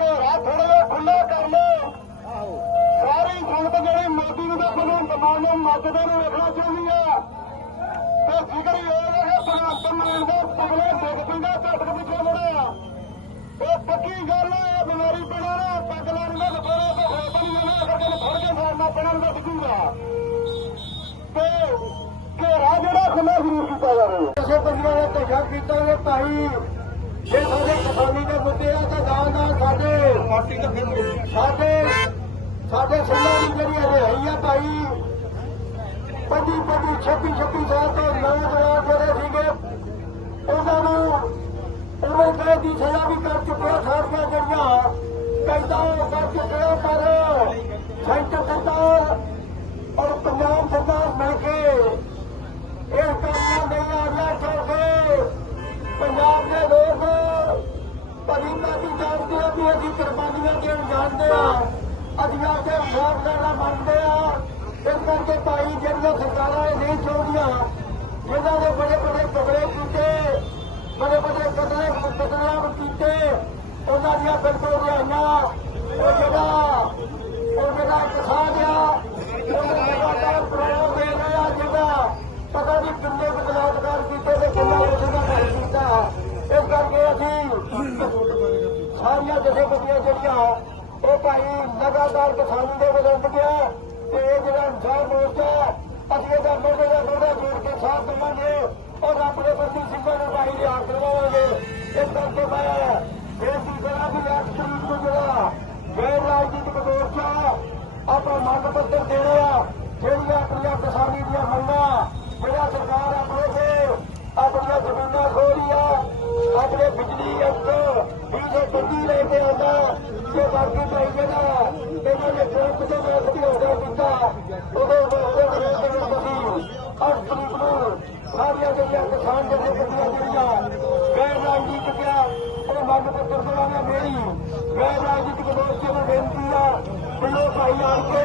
ਘੇਰਾ ਥੋੜਾ ਜਿਹਾ ਖੁੱਲਾ ਕਰ ਲਓ। ਸਾਰੀ ਸੰਗਤ ਜਿਹੜੀ ਮੋਦੀ ਨੂੰ ਦੇ ਭਗਵੰਤ ਮਾਨ ਨੂੰ ਮੱਦਦੇ ਨੂੰ ਰੱਖਣਾ ਚਾਹੁੰਦੀ ਆ। ਤੇ ਫਿਕਰ ਇਹ ਹੈ ਕਿ ਭਗਵੰਤ ਮਾਨ ਦਾ ਪਗਲੇ ਡਿੱਗ ਪਿੰਗਾ ਝਟਕ ਪਿੱਛੇ ਮੁੜਿਆ। ਇਹ ਪੱਕੀ ਗੱਲ ਹੈ ਇਹ ਬਿਮਾਰੀ ਪੈਣਾ ਨਾ ਪੱਗ ਲਾਉਣ ਦਾ ਦੁਬਾਰਾ ਤਾਂ ਹੋਇਆ ਤਾਂ ਨਹੀਂ ਅਗਰ ਕਿਨੇ ਫੜ ਕੇ ਮਾਰਨਾ ਪੈਣਾ ਤਾਂ ਡਿੱਗੂਗਾ ਤੇ ਘੇਰਾ ਜਿਹੜਾ ਖੁੱਲਾ ਜ਼ਰੂਰ ਕੀਤਾ ਜਾਵੇ ਕਿਸੇ ਬੰਦਿਆਂ ਨੇ ਧੱਜਾ ਕੀਤਾ ਕਿ ਭਾਈ ਜੇ ਸਾਡੇ ਕਿਸਾਨੀ ਦੇ ਮੁੱਦੇ ਆ ਤਾਂ ਨਾਲ ਨਾਲ ਸਾਡੇ ਪਾਰਟੀ ਦਾ ਸਾਡੇ ਸਾਡੇ ਸਿੰਘਾਂ ਦੀ ਜਿਹੜੀ ਰਿਹਾਈ ਆ ਭਾਈ ਪੰਜੀ ਪੰਜੀ 26 26 ਸਾਲ ਤੋਂ ਨੌਜਵਾਨ ਜਿਹੜੇ ਸੀਗੇ ਉਹਨਾਂ ਨੂੰ ਉਮਰ ਕੈਦ ਦੀ ਸਜ਼ਾ ਵੀ ਕਰ ਚੁੱਕੇ ਆ, ਸਾਰੀਆਂ ਜਿਹੜੀਆਂ ਕੈਦਾਂ ਉਹ ਕਰ ਚੁੱਕੇ ਪਰ ਸੈਂਟਰ ਸਰਕਾਰ ਭਲੀ ਜਾਣਦੇ ਆ ਵੀ ਅਸੀਂ ਕੁਰਬਾਨੀਆਂ ਦੇਣ ਜਾਣਦੇ ਆ ਅਸੀਂ ਦੇ ਮਾਫ ਕਰਨਾ ਮੰਨਦੇ ਆ ਇਸ ਕਰਕੇ ਭਾਈ ਜਿਹੜੀਆਂ ਸਰਕਾਰਾਂ ਇਹ ਨਹੀਂ ਚਾਹੁੰਦੀਆਂ ਜਿਹਨਾਂ ਦੇ ਬੜੇ ਬੜੇ ਕਬਰੇ ਕੀਤੇ, ਬੜੇ ਬੜੇ ਕਤਲੇ ਕਤਲਾਂ ਕੀਤੇ, ਉਹਨਾਂ ਦੀਆਂ ਬਿਲਕੁਲ ਰਿਹਾਈਆਂ, ਉਹ ਜਿਹੜਾ ਉਹ ਜਿਹੜਾ ਕਿਸਾਨ ਆ ਉਹ ਲਗਾਤਾਰ ਪ੍ਰੋਗਰਾਮ ਦੇ ਰਿਹਾ ਜਿਹੜਾ ਪਤਾ ਨਹੀਂ ਕਿੰਨੇ ਬਦਲਾਅ ਕੀਤੇ ਤੇ ਕਿੰਨਾ ਉਹਦੇ ਦਾ ਘਰ ਕੀਤਾ ਇਸ ਕਰਕੇ ਅਸੀਂ ਸਾਰੀਆਂ ਜਥੇਬੰਦੀਆਂ ਜਿਹੜੀਆਂ ਉਹ ਭਾਈ ਲਗਾਤਾਰ ਕਿਸਾਨੀ ਦੇ ਵਿਰੁੱਧ ਗਿਆ ਤੇ ਇਹ ਜਿਹੜਾ ਇਨਸਾਨ ਮੋਰਚਾ ਅਸੀਂ ਇਹਦਾ ਮੋਢੇ ਦਾ ਮੋਢਾ ਜੋੜ ਕੇ ਸਾਥ ਦੇਵਾਂਗੇ ਔਰ ਆਪਣੇ ਬੰਦੀ ਸਿੰਘਾਂ ਨੂੰ ਭਾਈ ਲਿਆ ਕਰਵਾਵਾਂਗੇ ਇਸ ਕਰਕੇ ਮੈਂ ਬੇਨਤੀ ਕਰਾਂ ਵੀ ਅੱਜ ਤਰੀਕ ਨੂੰ ਜਿਹੜਾ ਗੈਰ ਰਾਜਨੀਤਿਕ ਮੋਰਚਾ ਆਪਣਾ ਮੰਗ ਪੱਤਰ ਦੇ ਰਿਹਾ ਜਿਹੜੀਆਂ ਆਪਣੀਆਂ ਕਿਸਾਨੀ ਦੀਆਂ ਮੰਗਾਂ ਜਿਹੜਾ ਸਰਕਾਰ ਆਪਣੇ ਤੇ ਆਪਣੀਆਂ ਜ਼ਮੀਨਾਂ ਖੋ ਰਹੀ ਆ ਆਪਣੇ ਬਿਜਲੀ ਐਕਟ ਵੀ ਜੇ ਬੰਦੀ ਲੈ ਕੇ ਆਉਂਦਾ ਜੇ ਬਾਕੀ ਭਾਈ ਜਿਹੜਾ ਇਹਨਾਂ ਨੇ ਟਰੰਪ ਦੇ ਨਾਲ ਸਮਝੌਤਾ ਕੀਤਾ ਉਹਦੇ ਉਹਦੇ ਵਿਰੁੱਧ ਵਿੱਚ ਅਸੀਂ ਅੱਠ ਤਰੀਕ ਨੂੰ ਸਾਰੀਆਂ ਜਿਹੜੀਆਂ ਕਿਸਾਨ ਜਥੇਬੰਦੀਆਂ ਜਿਹੜੀਆਂ ਗੈਰ ਰਾਜਨੀਤਿਕ ਆ, ਉਹ ਮੰਗ ਪੱਤਰ ਦੇਵਾਂਗੇ ਮੇਰੀ। ਗੈਰ ਰਾਜਨੀਤਿਕ ਦੋਸਤਾਂ ਨੂੰ ਬੇਨਤੀ ਆ ਕਿ ਉਹ ਭਾਈ ਆਣ ਕੇ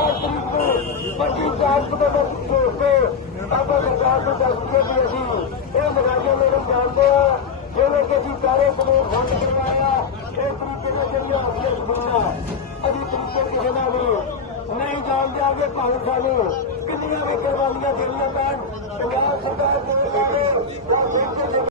ਅੱਠ ਤਰੀਕ ਨੂੰ ਵੱਡੀ ਜਾਂਚ ਦੇ ਵਿੱਚ ਆਪਾਂ ਸਰਕਾਰ ਨੂੰ ਦੱਸ ਕੇ ਵੀ ਅਸੀਂ ਇਹ ਮਰਾਜਾ ਮੇਰੇ ਜਾਣਦੇ ਸਾਰੇ ਕਾਨੂੰਨ ਬੰਦ ਕਰਵਾਇਆ ਇਸ ਤਰੀਕੇ ਨਾਲ ਜਿਹੜੀਆਂ ਆਪਣੀਆਂ ਜ਼ਮੀਨਾਂ ਅਸੀਂ ਤਰੀਕੇ ਕਿਸੇ ਨਾਲ ਵੀ ਨਹੀਂ ਜਾਣ ਦਿਆਂਗੇ ਭਾਵੇਂ ਸਾਨੂੰ ਕਿੰਨੀਆਂ